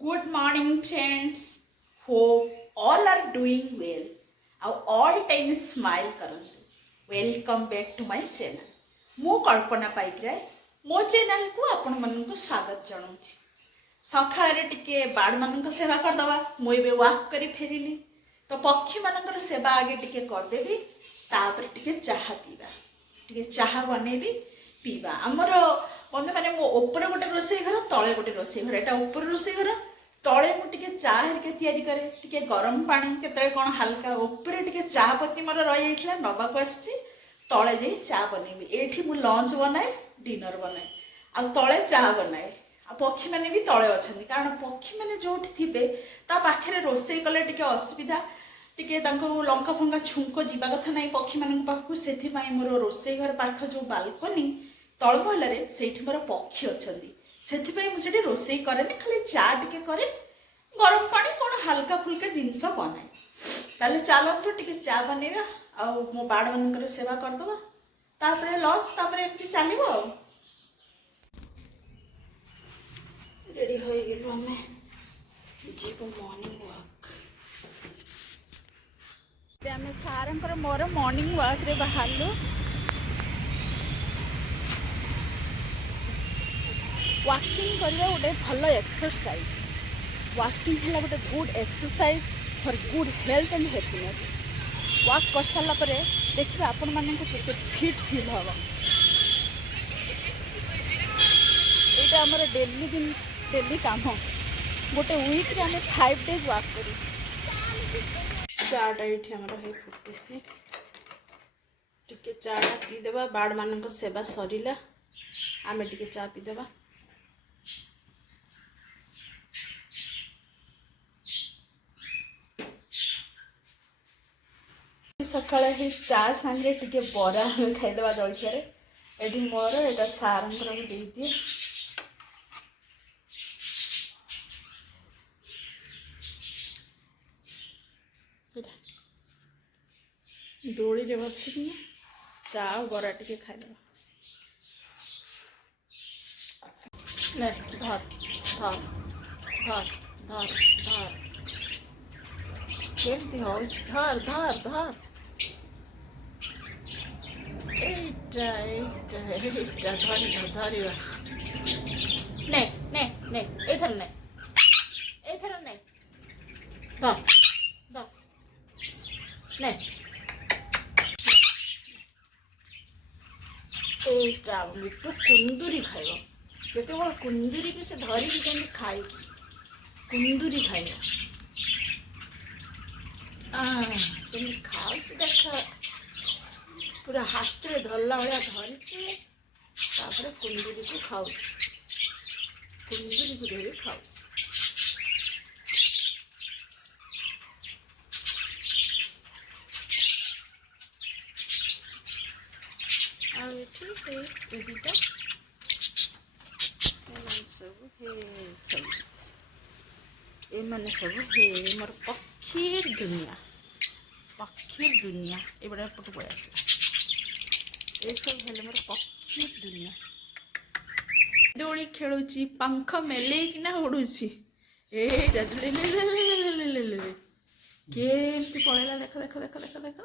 Good morning friends. Hope all are doing well. All time smile करंतु. Welcome back to my channel. मु कल्पना पाइकराय मो channel को आपण मन को स्वागत जणाउछि. सखाळे टिके बाड मन को सेवा कर दवा. मु एबे वॉक करी फेरिली. तो पक्षी मानकर सेवा आगे टिके कर देबी. तापर टिके चाहा पीबा. टिके चाहा बनेबी पीवा. हमर बंधु माने मो ऊपर गोटे रोसई घर तळे गोटे रोसई घर. एटा ऊपर रोसई घर तळे मु टिके चाह हेरिके तयारी करे. टिके गरम पानी केतळे कोन हल्का ऊपर टिके चाह पत्ती मोर रहि जाइछला नबा को आछि. तळे जे चाह बनेबी. एठी मु लंच बनाए डिनर बनाए. आ तळे चाह बनाए. आ पक्षी माने भी तळे अछन्ती कारण पक्षी माने जोठी थिबे ता पाखरे रोसई कले टिके असुविधा टिके तांको लंका फंका छुंको जीवा कथा नाही पक्षी मानक पाखु. सेथि पई मोर रोसई घर पाख जो बालकनी तळ महलारे सेठी मोर पक्षी अछन्ती. सेथि पई मु सेठी रोसई करेनी. खाली चा टिके करे गरम पानी कोन हल्का फुल्का जिंस बनाए. ताले चालंतु टिके चा बनेबा आ मो बाड मानकर सेवा कर दबा. तापरे लंच तापरे एमती चालिबो. रेडी होई गेलु हमें जीव मॉर्निंग वॉक. ते हमें सारंकर मोर मॉर्निंग वॉक रे बाहरलु. वॉकिंग करबा गोटे भल एक्सरसाइज. वॉकिंग है गोटे good exercise for good health and happiness. Walk कर सारा पर देखिए आपण माने केते फिट फील हम. यहाँ आमर डेली काम गोटे वीक रे आम 5 डेज वॉक करूँ. चाटा ये आमर फुटे टिके चाटा पीदेवा. बाड़ मान सेवा सरला आम टिके चा पीदेवा. सकाଳେ ही चा सांगे टिके बरा हमें खाईदेवा जलखिया. एटी मोर एटा सारंकर भी दे दिए. दोड़ी रे बसिक चा बरा टिके खाईदेवा. ने धर धर धर धर धर केमती हो. धर धर धर एटा एटा एटा धर धर ने ने ने एथर ने एथर ने धर धर ने एटा मिट्टू कुंदुरी खाइब. केते बड़ कुंदुरी के से धरी के केमती खाइ. कुंदुरी खाइब केमती खाउछि देख. पूरा हाथ रे धरला भाया धरी तापर कुंदुरी को खाऊ. कुंदुरी को धरी खाऊ. दीटा सब हे मैंने सब हे मोर पक्षीर दुनिया. पक्षीर दुनिया ये बड़ा पट पड़े आसला. ये सब हेले मोर पक्षीर दुनिया. दोली खेलुची पंख मेले कि ना उड़ुची. एटा दोली ले ले ले केमती पळेला. देख देख देख देख देख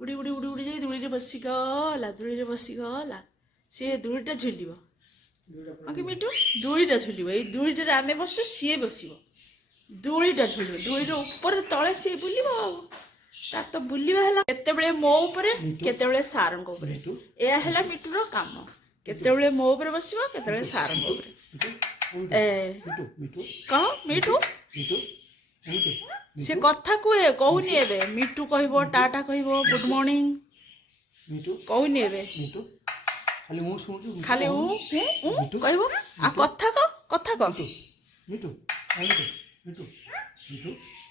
उड़ी उड़ी उड़ी उड़ी जाई दोली रे बसी गला. दोली रे बसी गला से दोलीटा झुलिबो. आके मिटू दोलीटा झुलिबो. ए दोलीटा आमे बसु सीए बसिबो. दोलीटा झुलिबो. दोली रे ऊपर तळे सीए बुलिबो. ता तो बुलिबा हला केतेबेले मो ऊपरे केतेबेले सारंग ऊपरे. ए हला मिटूर काम. केतेबेले मो ऊपरे बसिबो केतेबेले सारंग ऊपरे. ए मिटू कह मिटू से कथा कुए कहूनी. एबे मिटू कहबो टाटा कहबो गुड मॉर्निंग कहूनी. एबे खाली कहबो आ कथा कह मिटू